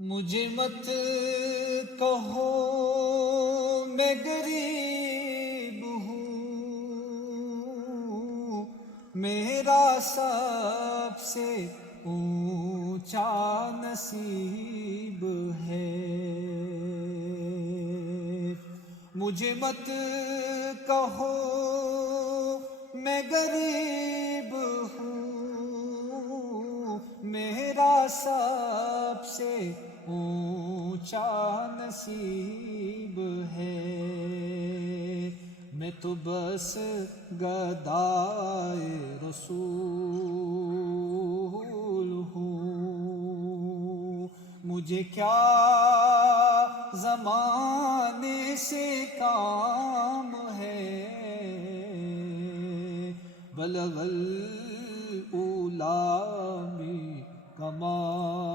مجھے مت کہو میں غریب ہوں، میرا سب سے اونچا نصیب ہے۔ مجھے مت کہو میں غریب ہوں، میرا سب سے اونچا نصیب ہے۔ میں تو بس گدائے رسول ہوں، مجھے کیا زمانے سے کام ہے۔ بلغ الأولی کمال